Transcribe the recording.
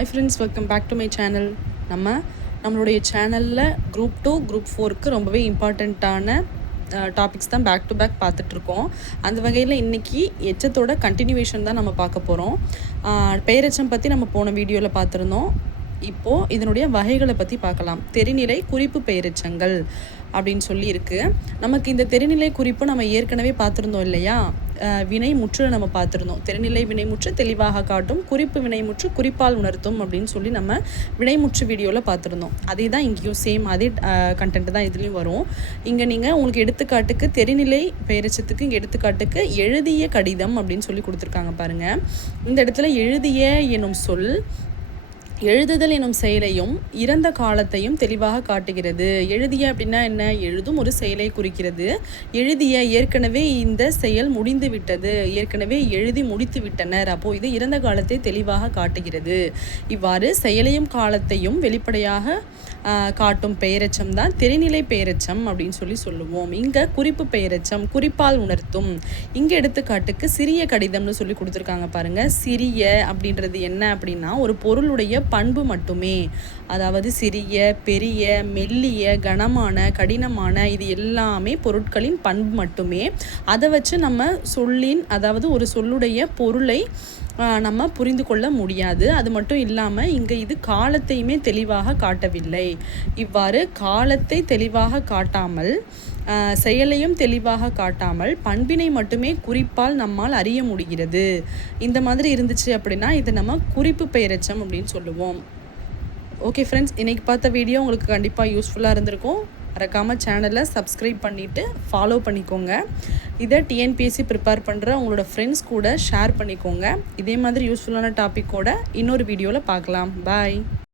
Hi friends, welcome back to my channel. நம்மளுடைய சேனலில் group 2 group 4க்கு ரொம்பவே இம்பார்ட்டண்ட்டான டாபிக்ஸ் தான் பேக் டு பேக் பார்த்துட்ருக்கோம். அந்த வகையில் இன்றைக்கி எச்சத்தோட கண்டினியூவேஷன் தான் நம்ம பார்க்க போகிறோம். பெயரெச்சம் பற்றி நம்ம போன வீடியோவில் பார்த்துருந்தோம். இப்போது இதனுடைய வகைகளை பற்றி பார்க்கலாம். தெரிநிலை குறிப்பு பெயரெச்சங்கள் அப்படின்னு சொல்லி இருக்குது. நமக்கு இந்த தெரிநிலை குறிப்பு நம்ம ஏற்கனவே பார்த்துருந்தோம் இல்லையா? வினை முற்று நம்ம பார்த்துருந்தோம். தெரிநிலை வினைமுற்று தெளிவாக காட்டும், குறிப்பு வினைமுற்று குறிப்பால் உணர்த்தும் அப்படின்னு சொல்லி நம்ம வினைமுற்று வீடியோவில் பார்த்துருந்தோம். அதே தான் இங்கேயும் சேம் அதே கண்டென்ட் தான் இதுலேயும் வரும். இங்கே நீங்கள் உங்களுக்கு எடுத்துக்காட்டுக்கு தெரிநிலை பெயரெச்சத்துக்கு இங்கே எடுத்துக்காட்டுக்கு எழுதிய கடிதம் அப்படின்னு சொல்லி கொடுத்துருக்காங்க பாருங்கள். இந்த இடத்துல எழுதிய எனும் சொல் எழுதுதல் எனும் செயலையும் இறந்த காலத்தையும் தெளிவாக காட்டுகிறது. எழுதிய அப்படின்னா என்ன? எழுதும் ஒரு செயலை குறிக்கிறது. எழுதிய ஏற்கனவே இந்த செயல் முடிந்து விட்டது, ஏற்கனவே எழுதி முடித்து விட்டனர். அப்போது இது இறந்த காலத்தை தெளிவாக காட்டுகிறது. இவ்வாறு செயலையும் காலத்தையும் வெளிப்படையாக காட்டும் பெயரெச்சம் தான் தெரிநிலை பெயரெச்சம் அப்படின்னு சொல்லி சொல்லுவோம். இங்கே குறிப்பு பெயரெச்சம் குறிப்பால் உணர்த்தும். இங்கே எடுத்துக்காட்டுக்கு சிறிய கடிதம்னு சொல்லி கொடுத்துருக்காங்க பாருங்கள். சிறிய அப்படின்றது என்ன அப்படின்னா ஒரு பொருளுடைய பண்பு மட்டுமே. அதாவது சிறிய, பெரிய, மெல்லிய, கனமான, கடினமான இது எல்லாமே பொருட்களின் பண்பு மட்டுமே. அதை வச்சு நம்ம சொல்லின் அதாவது ஒரு சொல்லுடைய பொருளை நம்ம புரிந்து கொள்ள முடியாது. அது மட்டும் இல்லாமல் இங்கே இது காலத்தையுமே தெளிவாக காட்டவில்லை. இவ்வாறு காலத்தை தெளிவாக காட்டாமல் செயலையும் தெளிவாக காட்டாமல் பண்பினை மட்டுமே குறிப்பால் நம்மால் அறிய முடிகிறது. இந்த மாதிரி இருந்துச்சு அப்படின்னா இதை நம்ம குறிப்பு பெயரெச்சம் அப்படின்னு சொல்லுவோம். ஓகே ஃப்ரெண்ட்ஸ், இன்றைக்கி பார்த்த வீடியோ உங்களுக்கு கண்டிப்பாக யூஸ்ஃபுல்லாக இருந்திருக்கும். மறக்காமல் சேனலை சப்ஸ்கிரைப் பண்ணிவிட்டு ஃபாலோ பண்ணிக்கோங்க. இதை டிஎன்பிஎஸ்சி ப்ரிப்பேர் பண்ணுற உங்களோட ஃப்ரெண்ட்ஸ் கூட ஷேர் பண்ணிக்கோங்க. இதே மாதிரி யூஸ்ஃபுல்லான டாப்பிக்கோட இன்னொரு வீடியோவில் பார்க்கலாம். பாய்.